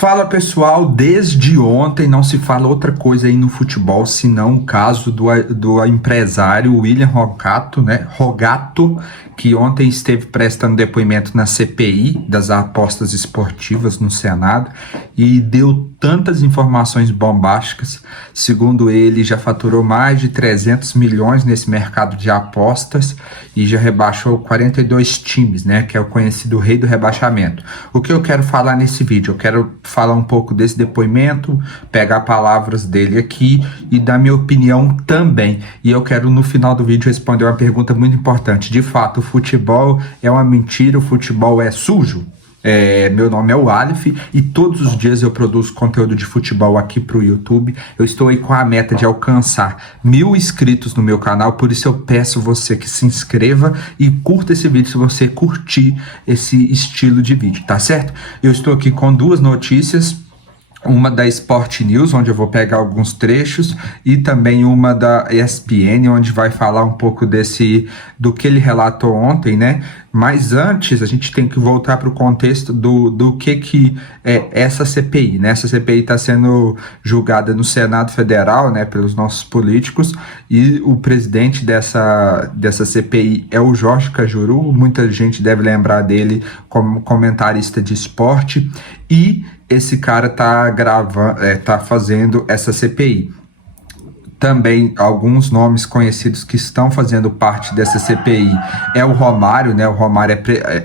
Fala pessoal, desde ontem não se fala outra coisa aí no futebol senão o caso do empresário William Rogato, né? Rogato, que ontem esteve prestando depoimento na CPI das apostas esportivas no Senado e deu tantas informações bombásticas. Segundo ele, já faturou mais de 300 milhões nesse mercado de apostas e já rebaixou 42 times, né? Que é o conhecido rei do rebaixamento. O que eu quero falar nesse vídeo? Eu quero falar um pouco desse depoimento, pegar palavras dele aqui e dar minha opinião também. E eu quero no final do vídeo responder uma pergunta muito importante. De fato, o futebol é uma mentira? O futebol é sujo? Meu nome é o Aleph e todos os dias eu produzo conteúdo de futebol aqui para o YouTube. Eu estou aí com a meta de alcançar 1000 inscritos no meu canal, por isso eu peço você que se inscreva e curta esse vídeo se você curtir esse estilo de vídeo, tá certo? Eu estou aqui com duas notícias. Uma da Sport News, onde eu vou pegar alguns trechos, e também uma da ESPN, onde vai falar um pouco do que ele relatou ontem, né? Mas antes, a gente tem que voltar para o contexto do que é essa CPI, né? Essa CPI está sendo julgada no Senado Federal, né, pelos nossos políticos, e o presidente dessa CPI é o Jorge Cajuru. Muita gente deve lembrar dele como comentarista de esporte, e esse cara tá fazendo essa CPI. Também alguns nomes conhecidos que estão fazendo parte dessa CPI é o Romário, né? O Romário,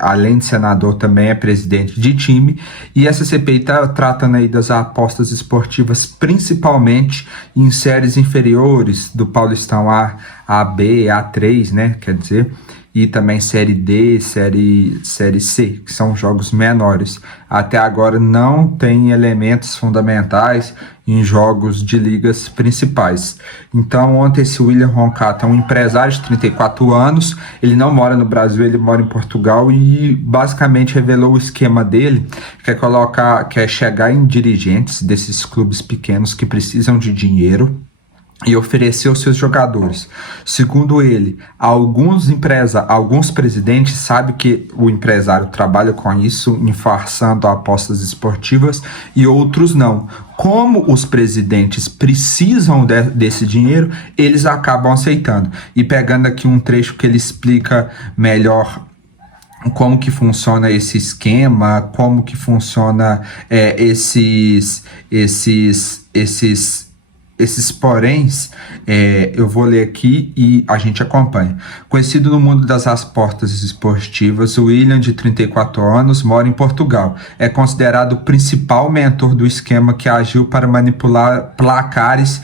além de senador, também é presidente de time. E essa CPI está tratando aí das apostas esportivas, principalmente em séries inferiores do Paulistão A, B, A3, né? Quer dizer, e também Série D, Série C, que são jogos menores. Até agora não tem elementos fundamentais em jogos de ligas principais. Então ontem esse William Rogato é um empresário de 34 anos, ele não mora no Brasil, ele mora em Portugal e basicamente revelou o esquema dele, quer chegar em dirigentes desses clubes pequenos que precisam de dinheiro e oferecer aos seus jogadores. Segundo ele, alguns presidentes sabem que o empresário trabalha com isso, enfarçando apostas esportivas, e outros não. Como os presidentes precisam desse dinheiro, eles acabam aceitando. E pegando aqui um trecho que ele explica melhor como que funciona esse esquema, como que funciona esses poréns, eu vou ler aqui e a gente acompanha. Conhecido no mundo das apostas esportivas, o William, de 34 anos, mora em Portugal. É considerado o principal mentor do esquema que agiu para manipular placares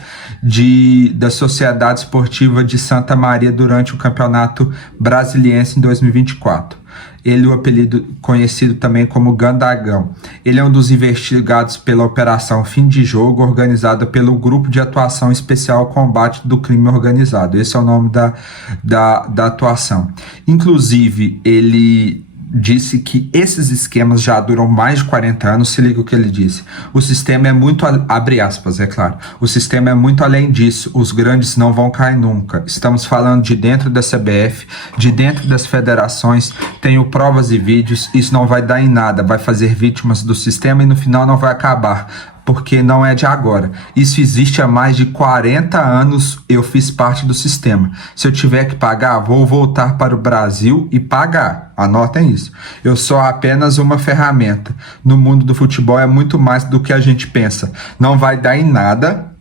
da Sociedade Esportiva de Santa Maria durante o Campeonato Brasiliense em 2024. Ele, o apelido conhecido também como Gandagão. Ele é um dos investigados pela Operação Fim de Jogo, organizada pelo Grupo de Atuação Especial ao Combate do Crime Organizado. Esse é o nome da atuação. Inclusive, ele disse que esses esquemas já duram mais de 40 anos. Se liga o que ele disse: o sistema é muito, abre aspas, é claro, o sistema é muito além disso, os grandes não vão cair nunca. Estamos falando de dentro da CBF, de dentro das federações, tenho provas e vídeos, isso não vai dar em nada, vai fazer vítimas do sistema e no final não vai acabar, porque não é de agora. Isso existe há mais de 40 anos, eu fiz parte do sistema. Se eu tiver que pagar, vou voltar para o Brasil e pagar. Anotem isso. Eu sou apenas uma ferramenta. No mundo do futebol é muito mais do que a gente pensa. Não vai dar em nada.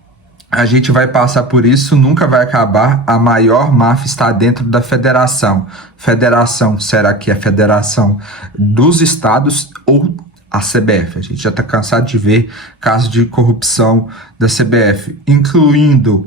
A gente vai passar por isso, nunca vai acabar. A maior máfia está dentro da federação. Federação, será que é a federação dos estados ou a CBF? A gente já está cansado de ver casos de corrupção da CBF, incluindo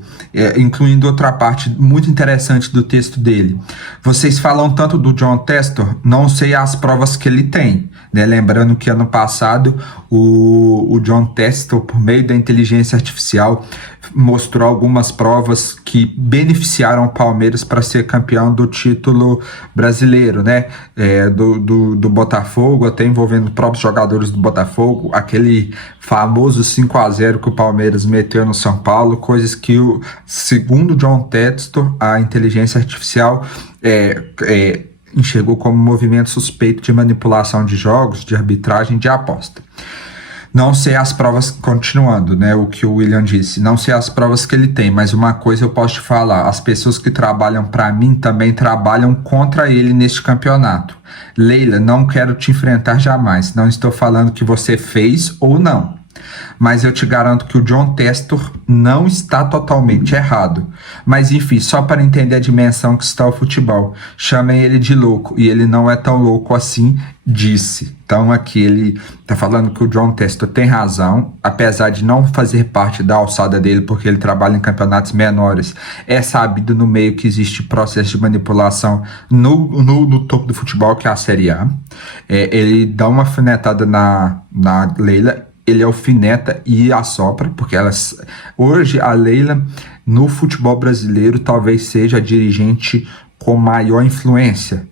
outra parte muito interessante do texto dele. Vocês falam tanto do John Textor, não sei as provas que ele tem, né? Lembrando que ano passado o John Textor, por meio da inteligência artificial, mostrou algumas provas que beneficiaram o Palmeiras para ser campeão do título brasileiro, né? Do Botafogo, até envolvendo próprios jogadores do Botafogo, aquele famoso 5-0 que o Palmeiras meteu no São Paulo, coisas que, segundo John Textor, a inteligência artificial enxergou como movimento suspeito de manipulação de jogos, de arbitragem, de aposta. Não sei as provas, continuando, né, o que o William disse, não sei as provas que ele tem, mas uma coisa eu posso te falar, as pessoas que trabalham para mim também trabalham contra ele neste campeonato. Leila, não quero te enfrentar jamais, não estou falando que você fez ou não, mas eu te garanto que o Jon Tester não está totalmente errado. Mas enfim, só para entender a dimensão que está o futebol, chamem ele de louco, e ele não é tão louco assim, disse. Então aqui ele está falando que o Jon Tester tem razão, apesar de não fazer parte da alçada dele, porque ele trabalha em campeonatos menores. É sabido no meio que existe processo de manipulação no topo do futebol, que é a Série A. Ele dá uma alfinetada na Leila, ele alfineta e assopra, porque hoje a Leila, no futebol brasileiro, talvez seja a dirigente com maior influência.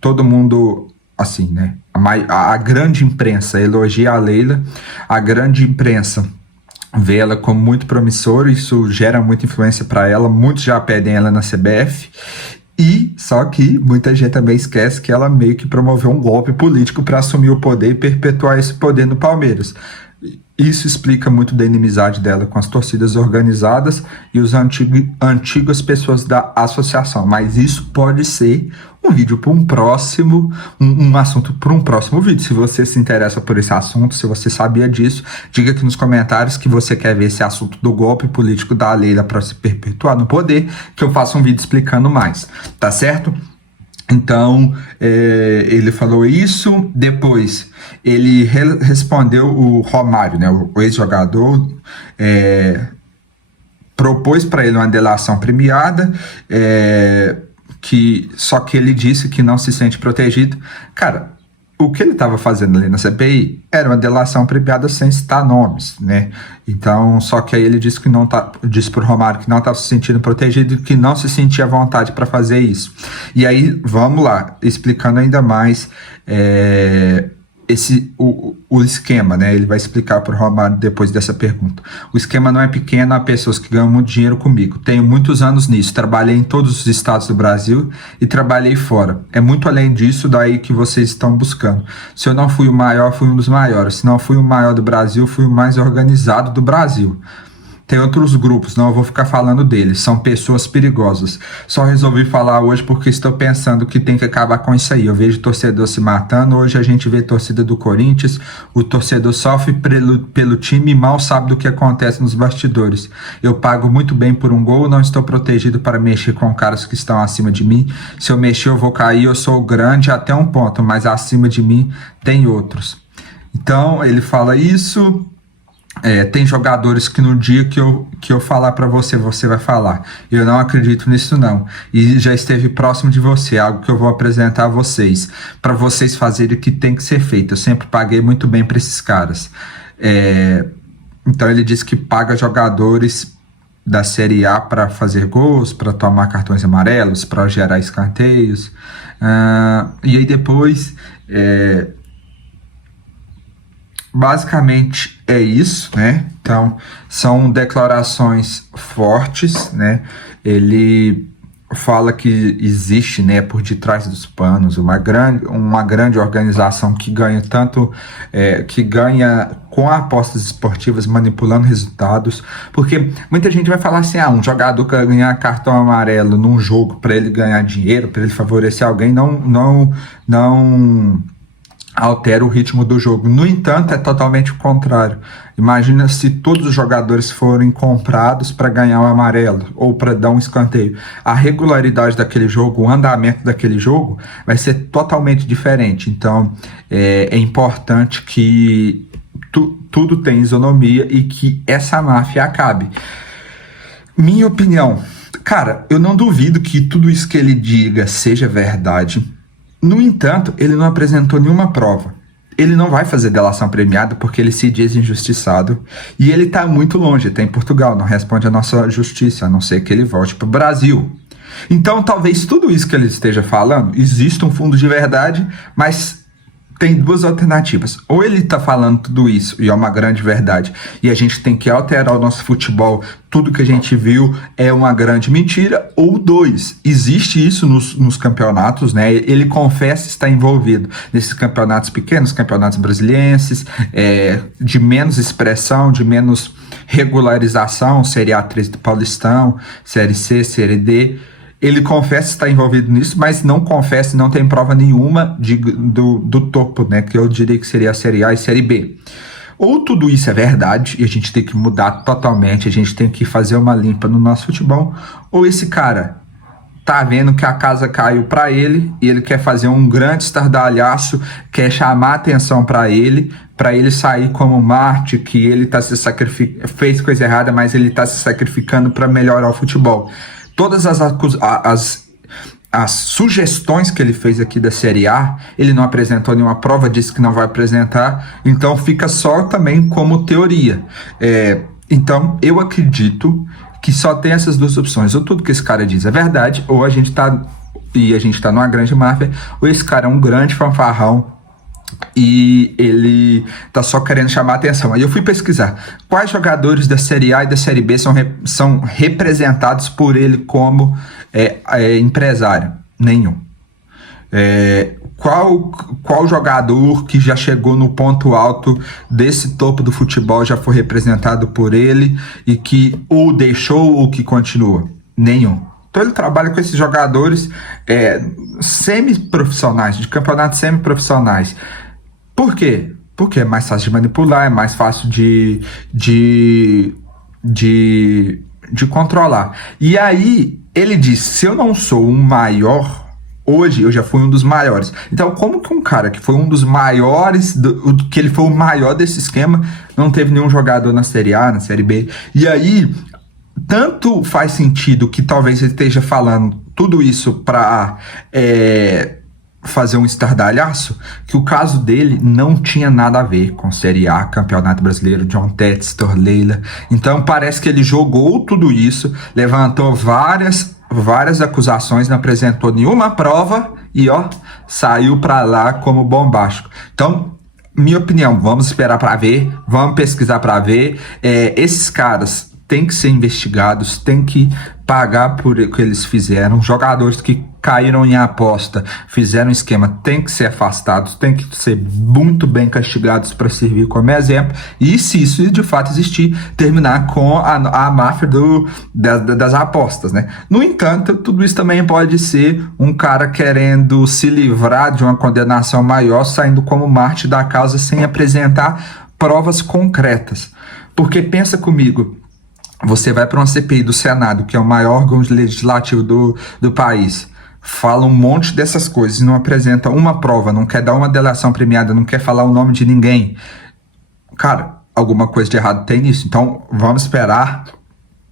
Todo mundo, assim, né? A grande imprensa elogia a Leila, a grande imprensa vê ela como muito promissora, isso gera muita influência para ela, muitos já pedem ela na CBF. E só que muita gente também esquece que ela meio que promoveu um golpe político para assumir o poder e perpetuar esse poder no Palmeiras. Isso explica muito da inimizade dela com as torcidas organizadas e os antigas pessoas da associação. Mas isso pode ser um vídeo para um próximo, um assunto para um próximo vídeo. Se você se interessa por esse assunto, se você sabia disso, diga aqui nos comentários que você quer ver esse assunto do golpe político da Leila para se perpetuar no poder, que eu faça um vídeo explicando mais, tá certo? Então, ele falou isso, depois ele respondeu o Romário, né, o ex-jogador, propôs para ele uma delação premiada, só que ele disse que não se sente protegido. Cara, o que ele estava fazendo ali na CPI era uma delação premiada sem citar nomes, né? Então, só que aí ele disse disse pro Romário que não estava se sentindo protegido e que não se sentia à vontade para fazer isso. E aí, vamos lá, explicando ainda mais o esquema, né? Ele vai explicar para o Romário depois dessa pergunta. O esquema não é pequeno, há pessoas que ganham muito dinheiro comigo. Tenho muitos anos nisso, trabalhei em todos os estados do Brasil e trabalhei fora. É muito além disso daí que vocês estão buscando. Se eu não fui o maior, fui um dos maiores. Se não fui o maior do Brasil, fui o mais organizado do Brasil. Tem outros grupos, não eu vou ficar falando deles, são pessoas perigosas. Só resolvi falar hoje porque estou pensando que tem que acabar com isso aí. Eu vejo torcedor se matando, hoje a gente vê torcida do Corinthians, o torcedor sofre pelo time e mal sabe do que acontece nos bastidores. Eu pago muito bem por um gol, não estou protegido para mexer com caras que estão acima de mim. Se eu mexer eu vou cair, eu sou grande até um ponto, mas acima de mim tem outros. Então ele fala isso... tem jogadores que no dia que eu falar para você, você vai falar. Eu não acredito nisso não. E já esteve próximo de você, algo que eu vou apresentar a vocês, para vocês fazerem o que tem que ser feito. Eu sempre paguei muito bem para esses caras. Então ele diz que paga jogadores da Série A para fazer gols, para tomar cartões amarelos, para gerar escanteios. E aí depois... basicamente é isso, né? Então, são declarações fortes, né? Ele fala que existe, né, por detrás dos panos, uma grande organização que ganha que ganha com apostas esportivas, manipulando resultados, porque muita gente vai falar assim, um jogador que ganhar cartão amarelo num jogo para ele ganhar dinheiro, para ele favorecer alguém, não altera o ritmo do jogo. No entanto, é totalmente o contrário. Imagina se todos os jogadores forem comprados para ganhar um amarelo ou para dar um escanteio. A regularidade daquele jogo, o andamento daquele jogo vai ser totalmente diferente. Então, é importante que tudo tenha isonomia e que essa máfia acabe. Minha opinião, cara, eu não duvido que tudo isso que ele diga seja verdade. No entanto, ele não apresentou nenhuma prova. Ele não vai fazer delação premiada porque ele se diz injustiçado. E ele está muito longe, está em Portugal, não responde à nossa justiça, a não ser que ele volte para o Brasil. Então, talvez tudo isso que ele esteja falando, exista um fundo de verdade, mas tem duas alternativas. Ou ele tá falando tudo isso, e é uma grande verdade, e a gente tem que alterar o nosso futebol, tudo que a gente viu é uma grande mentira. Ou dois, existe isso nos campeonatos, né? Ele confessa estar envolvido nesses campeonatos pequenos, campeonatos brasilienses, de menos expressão, de menos regularização, Série A3 do Paulistão, Série C, Série D. Ele confessa estar envolvido nisso, mas não confessa, não tem prova nenhuma do topo, né? Que eu diria que seria a Série A e Série B. Ou tudo isso é verdade e a gente tem que mudar totalmente, a gente tem que fazer uma limpa no nosso futebol, ou esse cara tá vendo que a casa caiu para ele e ele quer fazer um grande estardalhaço, quer chamar atenção para ele sair como Marte, que ele tá se sacrificando, fez coisa errada, mas ele tá se sacrificando para melhorar o futebol. Todas as sugestões que ele fez aqui da Série A, ele não apresentou nenhuma prova, disse que não vai apresentar, então fica só também como teoria. Então, eu acredito que só tem essas duas opções: ou tudo que esse cara diz é verdade, ou a gente tá numa grande máfia, ou esse cara é um grande fanfarrão e ele tá só querendo chamar atenção. Aí eu fui pesquisar quais jogadores da Série A e da Série B são representados por ele como empresário. Nenhum. Qual jogador que já chegou no ponto alto desse topo do futebol já foi representado por ele e que ou deixou ou que continua? Nenhum. Então ele trabalha com esses jogadores semi-profissionais, de campeonatos semi-profissionais. Por quê? Porque é mais fácil de manipular, é mais fácil de controlar. E aí ele diz: se eu não sou um maior, hoje eu já fui um dos maiores. Então, como que um cara que foi um dos maiores, que ele foi o maior desse esquema, não teve nenhum jogador na Série A, na Série B? E aí, tanto faz sentido que talvez ele esteja falando tudo isso para fazer um estardalhaço, que o caso dele não tinha nada a ver com Série A, Campeonato Brasileiro, John Textor, Leila. Então parece que ele jogou tudo isso, levantou várias acusações, não apresentou nenhuma prova e saiu para lá como bombástico. Então, minha opinião, vamos esperar para ver, vamos pesquisar para ver. Esses caras têm que ser investigados, têm que pagar por o que eles fizeram. Jogadores que caíram em aposta, fizeram esquema, têm que ser afastados, têm que ser muito bem castigados para servir como exemplo. E se isso de fato existir, terminar com a máfia das apostas, né? No entanto, tudo isso também pode ser um cara querendo se livrar de uma condenação maior, saindo como Marte da causa sem apresentar provas concretas. Porque pensa comigo, você vai para uma CPI do Senado, que é o maior órgão legislativo do país, fala um monte dessas coisas e não apresenta uma prova, não quer dar uma delação premiada, não quer falar o nome de ninguém. Cara, alguma coisa de errado tem nisso. Então, vamos esperar.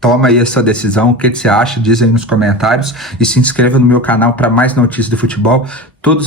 Toma aí essa decisão. O que você acha? Diz aí nos comentários. E se inscreva no meu canal para mais notícias do futebol. Todos